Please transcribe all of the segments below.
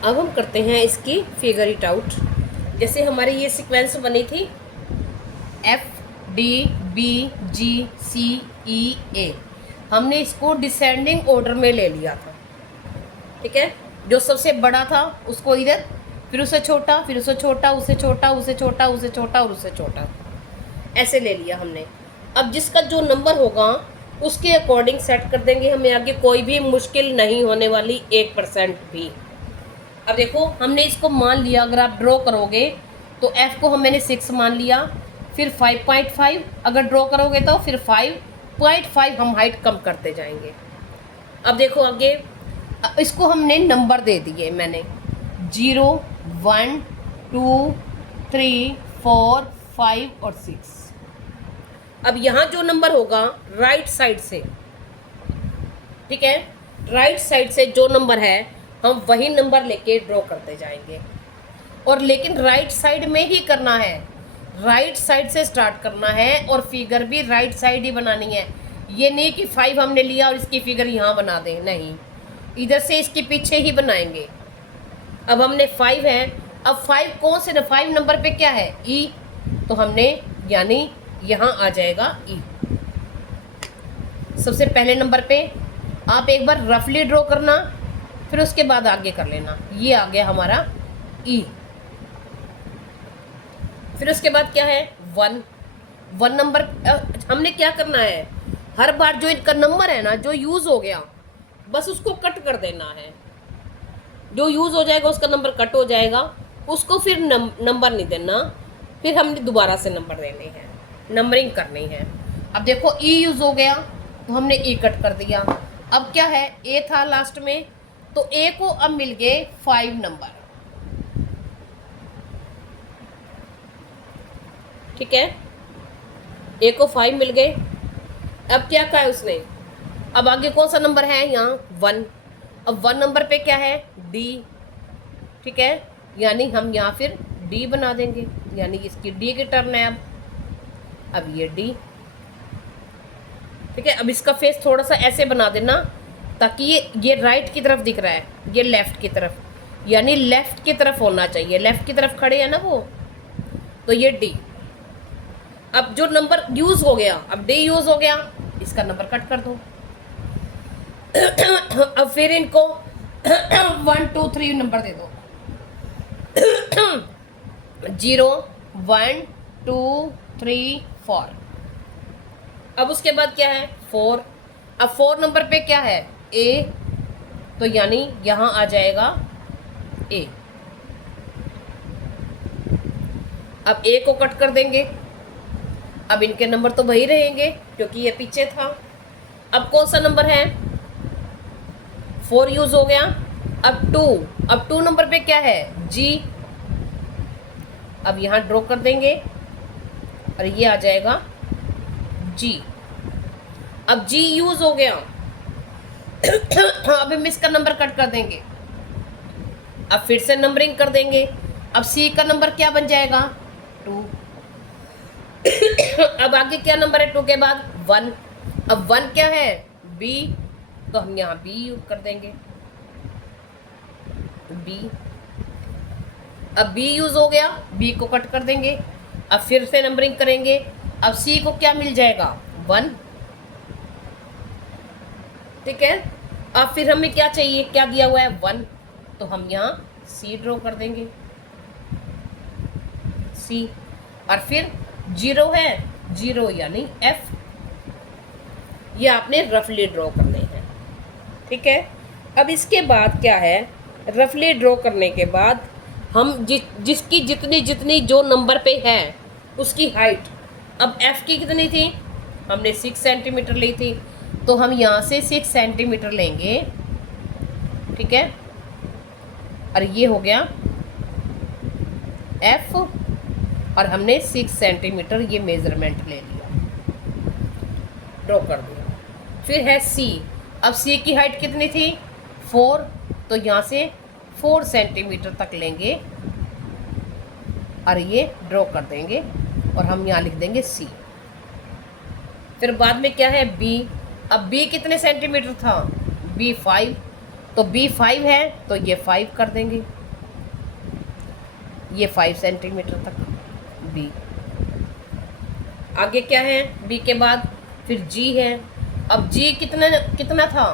अब हम करते हैं इसकी फिगर इट आउट। जैसे हमारी ये सीक्वेंस बनी थी FDBGCE, हमने इसको डिसेंडिंग ऑर्डर में ले लिया था। ठीक है, जो सबसे बड़ा था उसको इधर, फिर उससे छोटा, फिर उससे छोटा, उससे छोटा, उससे छोटा, उससे छोटा और उससे छोटा, ऐसे ले लिया हमने। अब जिसका जो नंबर होगा उसके अकॉर्डिंग सेट कर देंगे। हमें आगे कोई भी मुश्किल नहीं होने वाली 1% भी। अब देखो हमने इसको मान लिया, अगर आप ड्रॉ करोगे तो F को मैंने 6 मान लिया, फिर 5.5 अगर ड्रॉ करोगे तो फिर 5.5 हम हाइट कम करते जाएंगे। अब देखो आगे इसको हमने नंबर दे दिए मैंने 0, 1, 2, 3, 4, 5 और 6। अब यहाँ जो नंबर होगा राइट साइड से, ठीक है, राइट साइड से जो नंबर है हम वही नंबर लेके ड्रॉ करते जाएंगे। और लेकिन राइट साइड में ही करना है, राइट साइड से स्टार्ट करना है और फिगर भी राइट साइड ही बनानी है। ये नहीं कि 5 हमने लिया और इसकी फिगर यहाँ बना दें, नहीं, इधर से इसके पीछे ही बनाएंगे। अब हमने 5 है, अब 5 कौन से 5 नंबर पे क्या है E, तो हमने यानी यहाँ आ जाएगा E सबसे पहले नंबर पे। आप एक बार रफली ड्रॉ करना, फिर उसके बाद आगे कर लेना। ये आ गया हमारा E। फिर उसके बाद क्या है 1 नंबर। हमने क्या करना है, हर बार जो इनका नंबर है ना जो यूज़ हो गया बस उसको कट कर देना है। जो यूज़ हो जाएगा उसका नंबर कट हो जाएगा, उसको फिर नंबर नहीं देना, फिर हमने दोबारा से नंबर देने हैं, नंबरिंग करनी है। अब देखो E यूज़ हो गया तो हमने E कट कर दिया। अब क्या है A था लास्ट में, तो A को अब मिल गए 5 नंबर। ठीक है, A को 5 मिल गए। अब क्या कहा है उसने, अब आगे कौन सा नंबर है यहाँ 1। अब 1 नंबर पे क्या है D। ठीक है, यानी हम यहाँ फिर D बना देंगे, यानी इसकी D की टर्न है। अब ये D। ठीक है, अब इसका फेस थोड़ा सा ऐसे बना देना ताकि ये राइट की तरफ दिख रहा है, ये लेफ्ट की तरफ, यानी लेफ्ट की तरफ होना चाहिए, लेफ्ट की तरफ खड़े हैं ना वो, तो ये D। अब जो नंबर यूज हो गया, अब D यूज हो गया, इसका नंबर कट कर दो। अब फिर इनको 1, 2, 3 नंबर दे दो। 0, 1, 2, 3, 4। अब उसके बाद क्या है 4। अब 4 नंबर पे क्या है A, तो यानी यहां आ जाएगा A। अब A को कट कर देंगे, अब इनके नंबर तो वही रहेंगे क्योंकि ये पीछे था। अब कौन सा नंबर है 4 यूज हो गया। अब 2, अब 2 नंबर पे क्या है G। अब यहां ड्रॉ कर देंगे और ये आ जाएगा G। अब G यूज हो गया। अब हम इसका नंबर कट कर देंगे, अब फिर से नंबरिंग कर देंगे। अब C का नंबर क्या बन जाएगा 2। अब आगे क्या नंबर है 2 के बाद 1। अब 1 क्या है B, तो हम यहाँ B यूज कर देंगे B। अब B यूज हो गया, B को कट कर देंगे, अब फिर से नंबरिंग करेंगे। अब C को क्या मिल जाएगा 1। ठीक है, अब फिर हमें क्या चाहिए, क्या दिया हुआ है 1, तो हम यहाँ C ड्रॉ कर देंगे C। और फिर 0 है 0 यानी F। ये आपने रफली ड्रॉ करने हैं। ठीक है, अब इसके बाद क्या है, रफली ड्रॉ करने के बाद हम जिसकी जितनी जितनी जो नंबर पे है उसकी हाइट, अब F की कितनी थी, हमने 6 सेंटीमीटर ली थी, तो हम यहाँ से 6 सेंटीमीटर लेंगे। ठीक है, और ये हो गया F, और हमने 6 सेंटीमीटर ये मेजरमेंट ले लिया, ड्रॉ कर दिया। फिर है C। अब C की हाइट कितनी थी 4, तो यहाँ से 4 सेंटीमीटर तक लेंगे और ये ड्रॉ कर देंगे और हम यहाँ लिख देंगे C। फिर बाद में क्या है B। अब B कितने सेंटीमीटर था B 5, तो बी 5 है तो ये 5 कर देंगे, ये 5 सेंटीमीटर तक बी। आगे क्या है बी के बाद, फिर जी है। अब जी कितना कितना था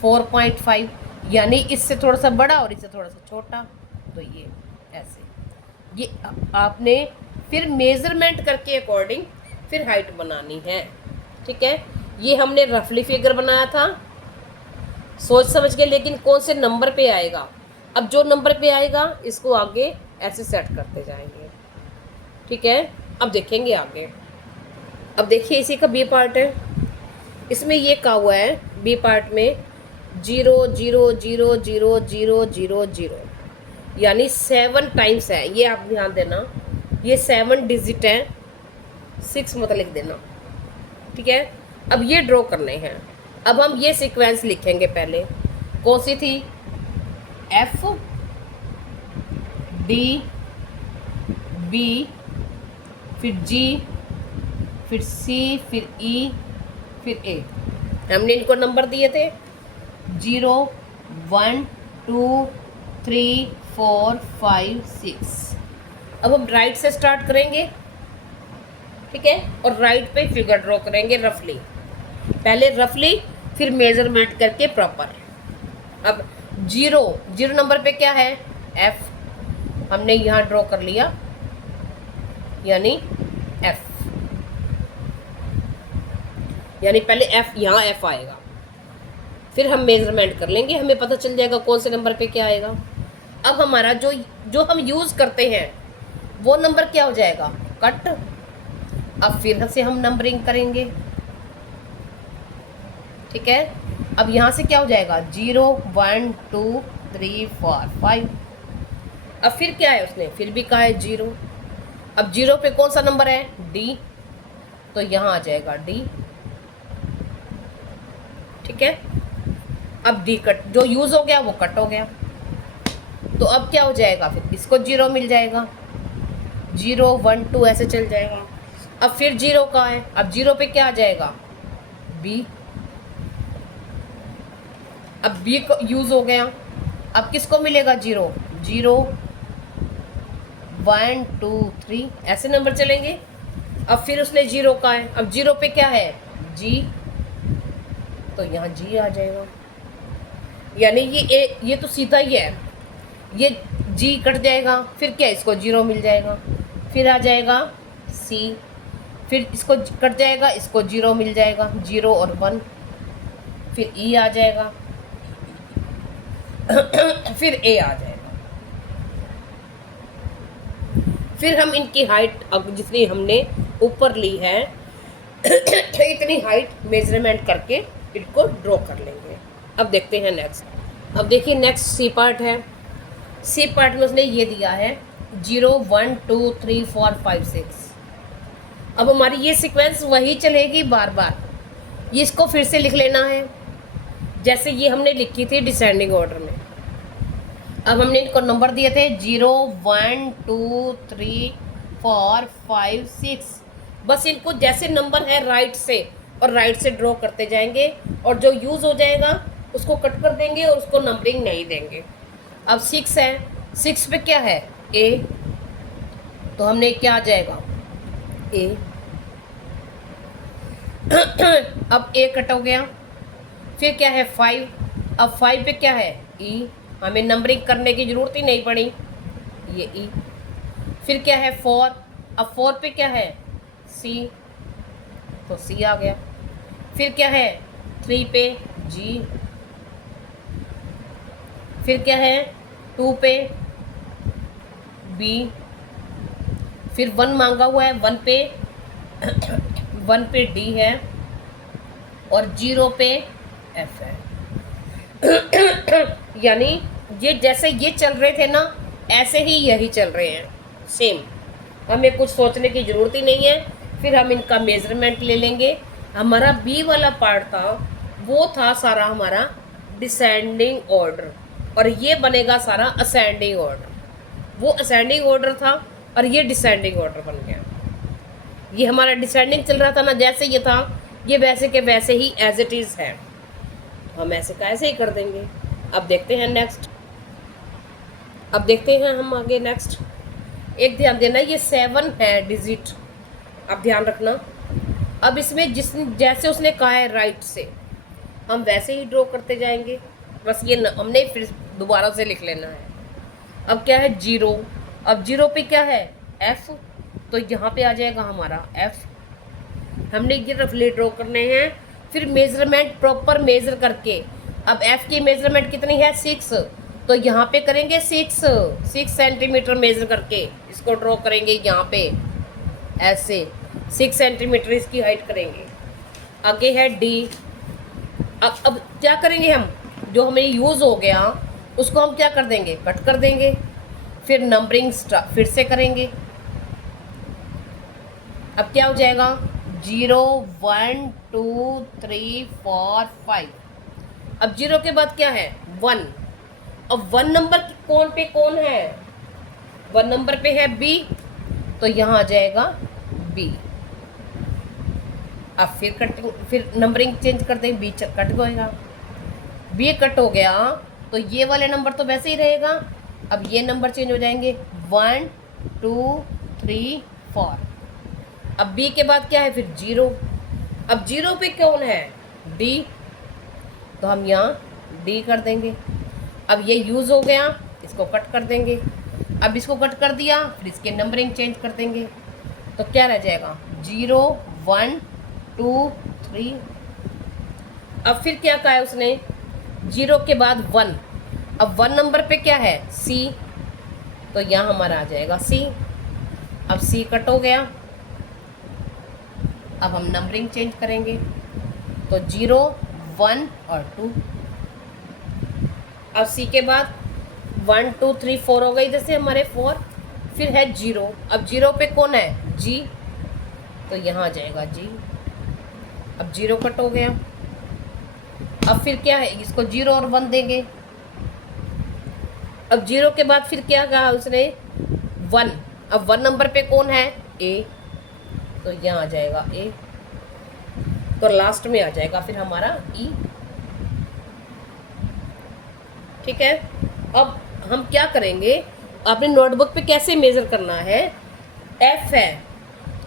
4.5, यानी इससे थोड़ा सा बड़ा और इससे थोड़ा सा छोटा, तो ये ऐसे। ये आपने फिर मेज़रमेंट करके अकॉर्डिंग फिर हाइट बनानी है, ठीक है। ये हमने रफली फिगर बनाया था सोच समझ के, लेकिन कौन से नंबर पे आएगा, अब जो नंबर पे आएगा इसको आगे ऐसे सेट करते जाएंगे, ठीक है। अब देखेंगे आगे। अब देखिए इसी का बी पार्ट है, इसमें ये कहा हुआ है बी पार्ट में 0 0 0 0 0 0 0, यानी 7 टाइम्स है। ये आप ध्यान देना, ये 7 डिजिट है, 6 मत लिख देना, ठीक है। अब ये ड्रॉ करने हैं। अब हम ये सीक्वेंस लिखेंगे, पहले कौन सी थी, एफ डी बी, फिर जी, फिर सी, फिर ई, फिर ए। हमने इनको नंबर दिए थे 0 1 2 3 4 5 6। अब हम राइट से स्टार्ट करेंगे, ठीक है, और राइट पे फिगर ड्रॉ करेंगे रफली, पहले रफली फिर मेजरमेंट करके प्रॉपर। अब 0 नंबर पे क्या है, एफ, हमने यहाँ ड्रॉ कर लिया, यानी एफ, यानी पहले एफ, यहाँ एफ आएगा, फिर हम मेजरमेंट कर लेंगे, हमें पता चल जाएगा कौन से नंबर पे क्या आएगा। अब हमारा जो हम यूज़ करते हैं वो नंबर क्या हो जाएगा, कट। अब फिर से हम नंबरिंग करेंगे, ठीक है। अब यहाँ से क्या हो जाएगा 0 1 2 3 4 5। अब फिर क्या है, उसने फिर भी कहा है 0। अब 0 पे कौन सा नंबर है, डी, तो यहाँ आ जाएगा डी, ठीक है। अब डी कट, जो यूज़ हो गया वो कट हो गया, तो अब क्या हो जाएगा, फिर इसको 0 मिल जाएगा, 0 1 2 ऐसे चल जाएगा। अब फिर 0 का है, अब 0 पे क्या आ जाएगा, बी, अब बी को यूज़ हो गया। अब किसको मिलेगा 0 0 1 2 3 ऐसे नंबर चलेंगे। अब फिर उसने 0 का है, अब 0 पे क्या है, जी, तो यहाँ जी आ जाएगा, यानी ये तो सीधा ही है, ये जी कट जाएगा, फिर क्या इसको 0 मिल जाएगा, फिर आ जाएगा सी, फिर इसको कट जाएगा, इसको 0 मिल जाएगा, 0 और 1, फिर ई आ जाएगा फिर ए आ जाएगा। फिर हम इनकी हाइट, अब जितनी हमने ऊपर ली है इतनी हाइट मेजरमेंट करके इनको ड्रॉ कर लेंगे। अब देखते हैं नेक्स्ट। अब देखिए नेक्स्ट सी पार्ट है, सी पार्ट में उसने ये दिया है 0 1 2 3 4 5 6। अब हमारी ये सीक्वेंस वही चलेगी बार बार, ये इसको फिर से लिख लेना है जैसे ये हमने लिखी थी डिसेंडिंग ऑर्डर में। अब हमने इनको नंबर दिए थे 0 1 2 3 4 5 6, बस इनको जैसे नंबर है राइट से और राइट से ड्रॉ करते जाएंगे, और जो यूज़ हो जाएगा उसको कट कर देंगे और उसको नंबरिंग नहीं देंगे। अब 6 है, 6 पे क्या है, ए, तो हमने क्या आ जाएगा ए अब ए कट हो गया। फिर क्या है 5, अब 5 पे क्या है ई, हमें नंबरिंग करने की ज़रूरत ही नहीं पड़ी, ये ई। फिर क्या है 4, अब 4 पे क्या है सी, तो सी आ गया। फिर क्या है 3 पे जी, फिर क्या है 2 पे बी, फिर 1 मांगा हुआ है 1 पे 1 पे डी है, और 0 पे एफ है यानी ये जैसे ये चल रहे थे ना, ऐसे ही यही चल रहे हैं सेम, हमें कुछ सोचने की ज़रूरत ही नहीं है। फिर हम इनका मेज़रमेंट ले लेंगे। हमारा बी वाला पार्ट था, वो था सारा हमारा डिसेंडिंग ऑर्डर, और ये बनेगा सारा असेंडिंग ऑर्डर। वो असेंडिंग ऑर्डर था और ये डिसेंडिंग ऑर्डर बन गया। ये हमारा डिसेंडिंग चल रहा था ना, जैसे ये था, ये वैसे के वैसे ही एज इट इज़ है, हम ऐसे का ऐसे ही कर देंगे। अब देखते हैं नेक्स्ट, अब देखते हैं हम आगे नेक्स्ट। एक ध्यान देना, ये 7 है डिजिट, अब ध्यान रखना। अब इसमें जैसे उसने कहा है राइट से, हम वैसे ही ड्रॉ करते जाएंगे, बस ये हमने फिर दोबारा से लिख लेना है। अब क्या है 0, अब 0 पे क्या है F, तो यहाँ पे आ जाएगा हमारा F। हमने ये रफली ड्रॉ करने हैं, फिर मेजरमेंट प्रॉपर मेजर करके। अब F की मेजरमेंट कितनी है 6, तो यहाँ पे करेंगे 6 सेंटीमीटर मेजर करके इसको ड्रॉ करेंगे यहाँ पे ऐसे 6 सेंटीमीटर इसकी हाइट करेंगे। आगे है D। अब क्या करेंगे हम, जो हमें यूज़ हो गया उसको हम क्या कर देंगे, कट कर देंगे, फिर नंबरिंग फिर से करेंगे। अब क्या हो जाएगा 0 1 2 3 4 5। अब 0 के बाद क्या है 1। अब 1 नंबर कौन पे कौन है, 1 नंबर पे है B, तो यहाँ आ जाएगा B। अब फिर कटिंग, फिर नंबरिंग चेंज कर देंगे, B कट होएगा, B कट हो गया तो ये वाले नंबर तो वैसे ही रहेगा। अब ये नंबर चेंज हो जाएंगे 1 2 3 4। अब B के बाद क्या है फिर 0। अब 0 पे कौन है D, तो हम यहाँ D कर देंगे। अब ये यूज़ हो गया, इसको कट कर देंगे। अब इसको कट कर दिया, फिर इसके नंबरिंग चेंज कर देंगे, तो क्या रह जाएगा 0 1 2 3। अब फिर क्या कहा है उसने 0 के बाद 1। अब 1 नंबर पे क्या है C, तो यहाँ हमारा आ जाएगा C। अब C कट हो गया, अब हम नंबरिंग चेंज करेंगे, तो 0 1 और 2। अब C के बाद 1 2 3 4 हो गई, जैसे हमारे 4, फिर है 0। अब 0 पे कौन है G, तो यहाँ आ जाएगा G। अब 0 कट हो गया, अब फिर क्या है इसको 0 और 1 देंगे। अब 0 के बाद फिर क्या कहा उसने 1। अब 1 नंबर पे कौन है A, तो यहाँ आ जाएगा A। तो लास्ट में आ जाएगा फिर हमारा E। ठीक है। अब हम क्या करेंगे, आपने नोटबुक पे कैसे मेजर करना है, F है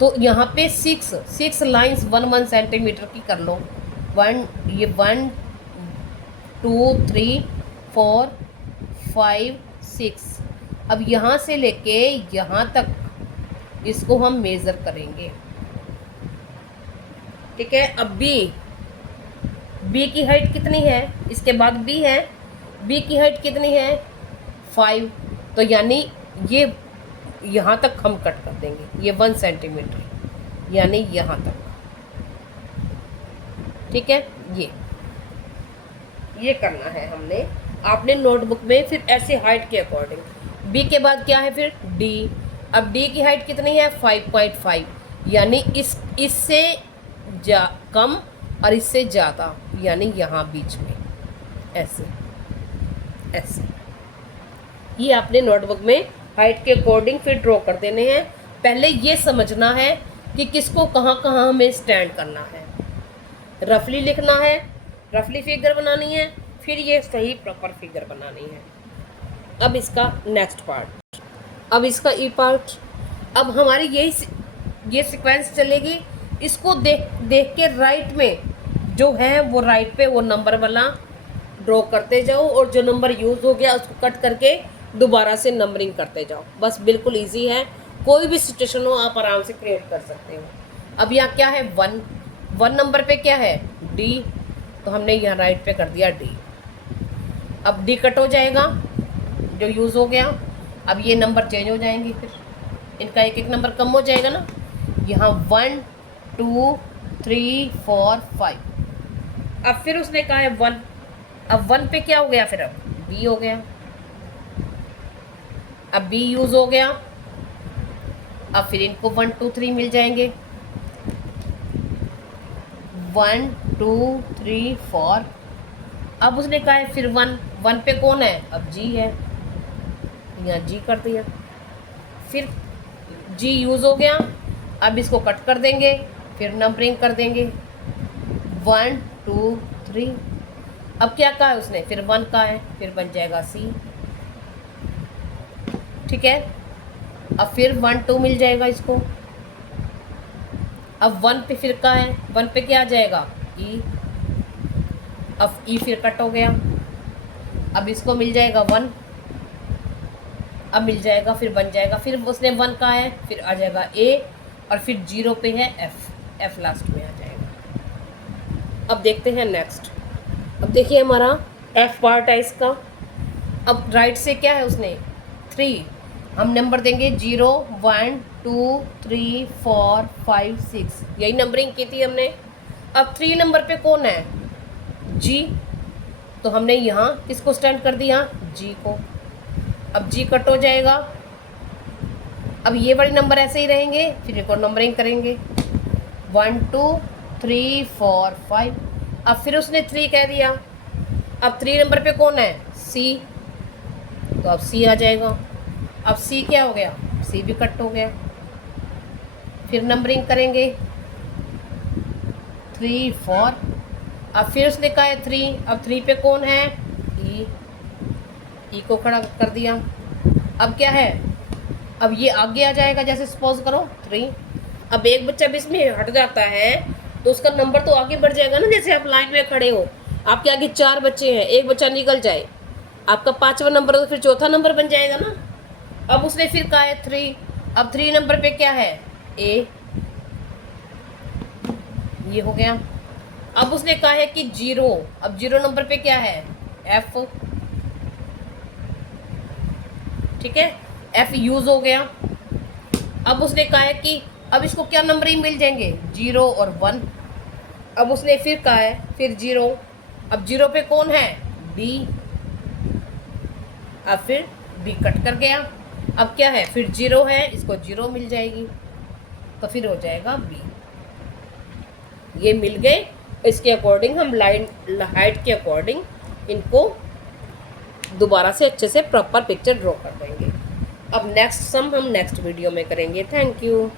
तो यहाँ पे 6 लाइंस 1 1 सेंटीमीटर की कर लो। 1 ये 1 2 3 4 5 6। अब यहाँ से लेके यहाँ तक इसको हम मेज़र करेंगे। ठीक है। अब B की हाइट कितनी है, इसके बाद B है, B की हाइट कितनी है 5, तो यानी ये यहाँ तक हम कट कर देंगे, ये 1 सेंटीमीटर यानी यहाँ तक। ठीक है, ये करना है हमने आपने नोटबुक में। फिर ऐसे हाइट के अकॉर्डिंग B के बाद क्या है फिर D। अब D की हाइट कितनी है 5.5, यानी इससे कम और इससे ज़्यादा, यानी यहाँ बीच में ऐसे ऐसे। ये आपने नोटबुक में हाइट के अकॉर्डिंग फिर ड्रॉ कर देने हैं। पहले ये समझना है कि किसको कहाँ कहाँ हमें स्टैंड करना है, रफली लिखना है, रफली फिगर बनानी है, फिर ये सही प्रॉपर फिगर बनानी है। अब इसका नेक्स्ट पार्ट, अब इसका ई पार्ट। अब हमारी ये सीक्वेंस चलेगी, इसको देख के राइट में जो है वो राइट पे वो नंबर वाला ड्रॉ करते जाओ, और जो नंबर यूज़ हो गया उसको कट करके दोबारा से नंबरिंग करते जाओ। बस बिल्कुल इजी है, कोई भी सिचुएशन हो आप आराम से क्रिएट कर सकते हो। अब यहाँ क्या है 1 नंबर पे क्या है D, तो हमने यहाँ राइट पे कर दिया D। अब D कट हो जाएगा जो यूज़ हो गया। अब ये नंबर चेंज हो जाएंगे, फिर इनका एक एक नंबर कम हो जाएगा ना। यहाँ 1 2 3 4 5। अब फिर उसने कहा है 1। अब 1 पे क्या हो गया फिर अब B हो गया, अब B यूज़ हो गया। अब फिर इनको 1 2 3 मिल जाएंगे, 1 2 3 4। अब उसने कहा है फिर 1 पे कौन है अब G है, यहाँ G कर दिया। फिर G यूज़ हो गया, अब इसको कट कर देंगे, फिर नंबरिंग कर देंगे 1 2 3। अब क्या कहा है उसने, फिर 1 का है, फिर बन जाएगा C, ठीक है। अब फिर 1 2 मिल जाएगा इसको। अब 1 पे फिर का है, 1 पे क्या आ जाएगा E, अब E फिर कट हो गया। अब इसको मिल जाएगा 1, अब मिल जाएगा, फिर बन जाएगा, फिर उसने 1 का है, फिर आ जाएगा A, और फिर 0 पे है F लास्ट में आ जाएगा। अब देखते हैं नेक्स्ट। अब देखिए हमारा F पार्ट है इसका। अब राइट से क्या है उसने 3, हम नंबर देंगे 0 1 2 3 4 5 6, यही नंबरिंग की थी हमने। अब 3 नंबर पे कौन है G, तो हमने यहाँ किसको स्टैंड कर दिया G को। अब G कट हो जाएगा। अब ये वाले नंबर ऐसे ही रहेंगे, फिर एक और नंबरिंग करेंगे 1 2 3 4 5। अब फिर उसने 3 कह दिया। अब 3 नंबर पे कौन है C, तो अब C आ जाएगा। अब C क्या हो गया, C भी कट हो गया। फिर नंबरिंग करेंगे 3 4। अब फिर उसने कहा है 3, अब 3 पे कौन है E को खड़ा कर दिया। अब क्या है, अब ये आगे आ जाएगा, जैसे सपोज करो 3। अब एक बच्चा भी इसमें हट जाता है तो उसका नंबर तो आगे बढ़ जाएगा ना। जैसे आप लाइन में खड़े हो, आपके आगे 4 बच्चे हैं, एक बच्चा निकल जाए, आपका 5वां नंबर तो फिर चौथा नंबर बन जाएगा ना। अब उसने फिर कहा है 3, अब 3 नंबर पे क्या है A, ये हो गया। अब उसने कहा है कि 0, अब 0 नंबर पे क्या है F, ठीक है, F यूज हो गया। अब उसने कहा है कि अब इसको क्या नंबर ही मिल जाएंगे 0 और 1। अब उसने फिर कहा है फिर 0, अब 0 पे कौन है B, अब फिर B कट कर गया। अब क्या है फिर 0 है, इसको 0 मिल जाएगी, तो फिर हो जाएगा B। ये मिल गए। इसके अकॉर्डिंग हम लाइन हाइट के अकॉर्डिंग इनको दोबारा से अच्छे से प्रॉपर पिक्चर ड्रॉ कर देंगे। अब नेक्स्ट सम हम नेक्स्ट वीडियो में करेंगे। Thank you.